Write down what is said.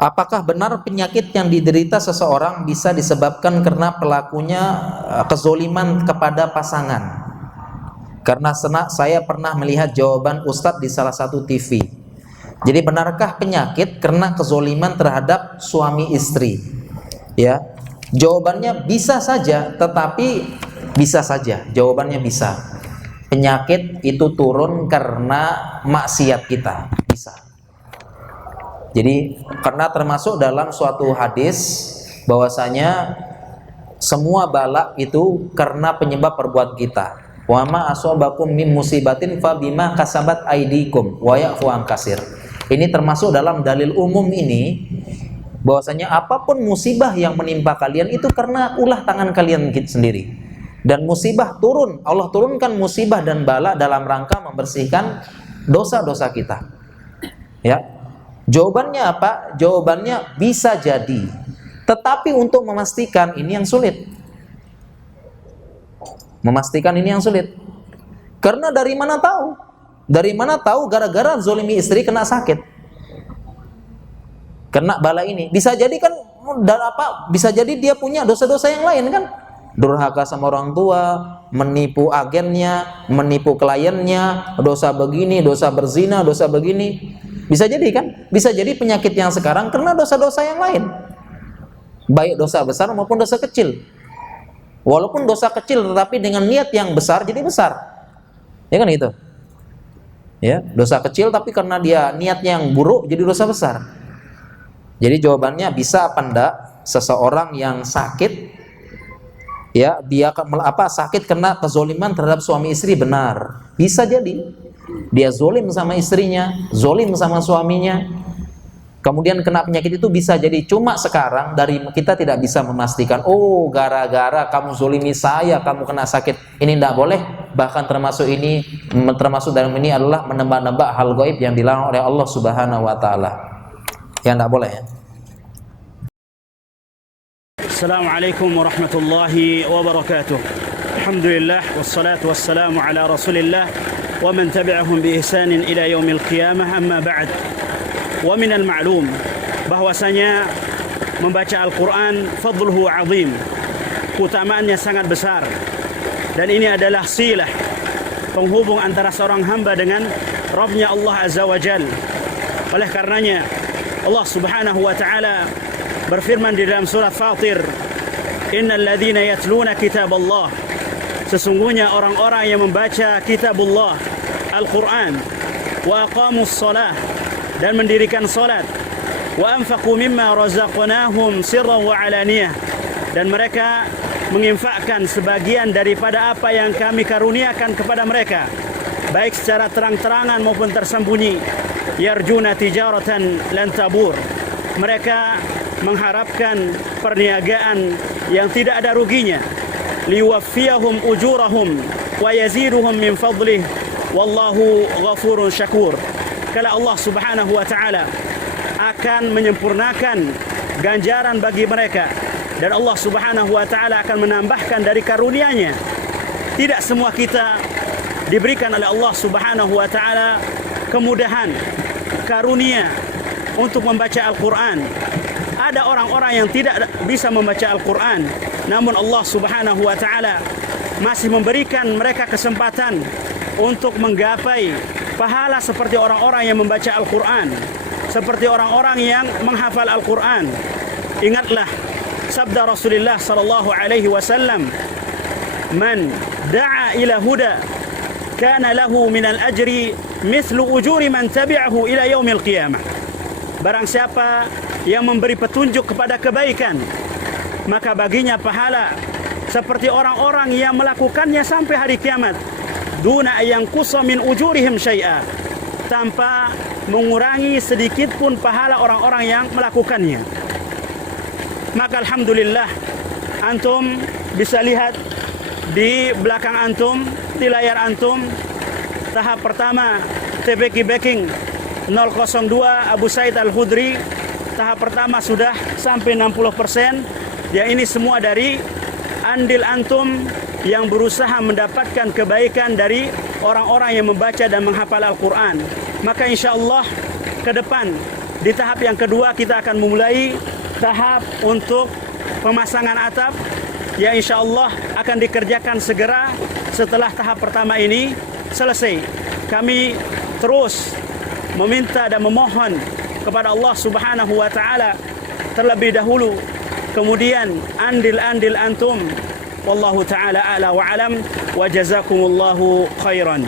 Apakah benar penyakit yang diderita seseorang bisa disebabkan karena pelakunya kezoliman kepada pasangan? Karena saya pernah melihat jawaban Ustadz di salah satu TV. Jadi benarkah penyakit karena kezoliman terhadap suami istri? Ya, jawabannya bisa saja, tetapi bisa saja. Jawabannya bisa. Penyakit itu turun karena maksiat kita, bisa. Jadi karena termasuk dalam suatu hadis bahwasanya semua bala itu karena penyebab perbuatan kita. Wa ma asobakum min musibatin fa bima kasabat aidikum wa ya'fu an katsir. Ini termasuk dalam dalil umum ini bahwasanya apapun musibah yang menimpa kalian itu karena ulah tangan kalian sendiri. Dan musibah turun, Allah turunkan musibah dan bala dalam rangka membersihkan dosa-dosa kita. Ya. Jawabannya apa? Jawabannya bisa jadi. Tetapi untuk memastikan ini yang sulit. Memastikan ini yang sulit. Karena dari mana tahu? Dari mana tahu gara-gara zolimi istri kena sakit? Kena bala ini. Bisa jadi kan bisa jadi dia punya dosa-dosa yang lain kan? Durhaka sama orang tua, menipu agennya, menipu kliennya, dosa begini, dosa berzina, dosa begini. Bisa jadi kan? Bisa jadi penyakit yang sekarang karena dosa-dosa yang lain. Baik dosa besar maupun dosa kecil. Walaupun dosa kecil tetapi dengan niat yang besar jadi besar. Ya kan gitu? Ya, dosa kecil tapi karena dia niatnya yang buruk jadi dosa besar. Jadi jawabannya bisa apa enggak seseorang yang sakit, ya dia sakit karena kezoliman terhadap suami istri, benar. Bisa jadi dia zolim sama istrinya, zolim sama suaminya, kemudian kena penyakit itu bisa jadi. Cuma sekarang dari kita tidak bisa memastikan, oh gara-gara kamu zolimi saya kamu kena sakit. Ini tidak boleh. Bahkan termasuk dalam ini adalah menebak-nebak hal gaib yang dilarang oleh Allah Subhanahu wa taala. Yang tidak boleh ya. Assalamualaikum warahmatullahi wabarakatuh. Alhamdulillah wassalatu wassalamu ala Rasulillah wa man tabi'ahum bi ihsanin ila yaumil qiyamah, amma ba'd. Wa minal ma'lum bahwasanya membaca Al-Qur'an fadluhu 'azim. Keutamaannya sangat besar. Dan ini adalah silah penghubung antara seorang hamba dengan Rabbnya Allah Azza wa Jalla. Oleh karenanya Allah Subhanahu wa taala berfirman di dalam surat Fatir, innal ladzina yatluna kitaballah, sesungguhnya orang-orang yang membaca kitabullah Al-Qur'an, wa aqamus shalah, dan mendirikan salat, wa anfaqu mimma razaqnahum sirran wa alaniyah, dan mereka menginfakkan sebagian daripada apa yang kami karuniakan kepada mereka, baik secara terang-terangan maupun tersembunyi, yarjuna tijaratan lan tabur, mereka mengharapkan perniagaan yang tidak ada ruginya, liwaffiyahum ujurahum wa yaziduhum min fadlih wallahu ghafurun syakur. Kala Allah Subhanahu wa taala akan menyempurnakan ganjaran bagi mereka, dan Allah Subhanahu wa taala akan menambahkan dari karunia-Nya. Tidak semua kita diberikan oleh Allah Subhanahu wa taala kemudahan, karunia untuk membaca Al-Qur'an. Ada orang-orang yang tidak bisa membaca Al-Quran, namun Allah Subhanahu wa ta'ala masih memberikan mereka kesempatan untuk menggapai pahala seperti orang-orang yang membaca Al-Quran, seperti orang-orang yang menghafal Al-Quran. Ingatlah sabda Rasulullah sallallahu alaihi wasallam, man da'a ila huda kana lahu minal ajri mithlu ujuri man tabi'ahu ila yaumil qiyamah. Barang siapa yang memberi petunjuk kepada kebaikan, maka baginya pahala seperti orang-orang yang melakukannya sampai hari kiamat, duna yang kusa min ujurihim syai'a, tanpa mengurangi sedikit pun pahala orang-orang yang melakukannya. Maka alhamdulillah, antum bisa lihat di belakang antum, di layar antum, tahap pertama TBK Backing 002 Abu Said Al-Khudri, tahap pertama sudah sampai 60%. Ya, ini semua dari andil antum yang berusaha mendapatkan kebaikan dari orang-orang yang membaca dan menghafal Al-Quran. Maka insya Allah ke depan Di tahap yang kedua kita akan memulai tahap untuk pemasangan atap yang insya Allah akan dikerjakan segera setelah tahap pertama ini selesai. Kami terus meminta dan memohon kepada Allah Subhanahu wa taala terlebih dahulu, kemudian andil-andil antum. Wallahu taala a'la wa alam wa jazakumullahu khairan.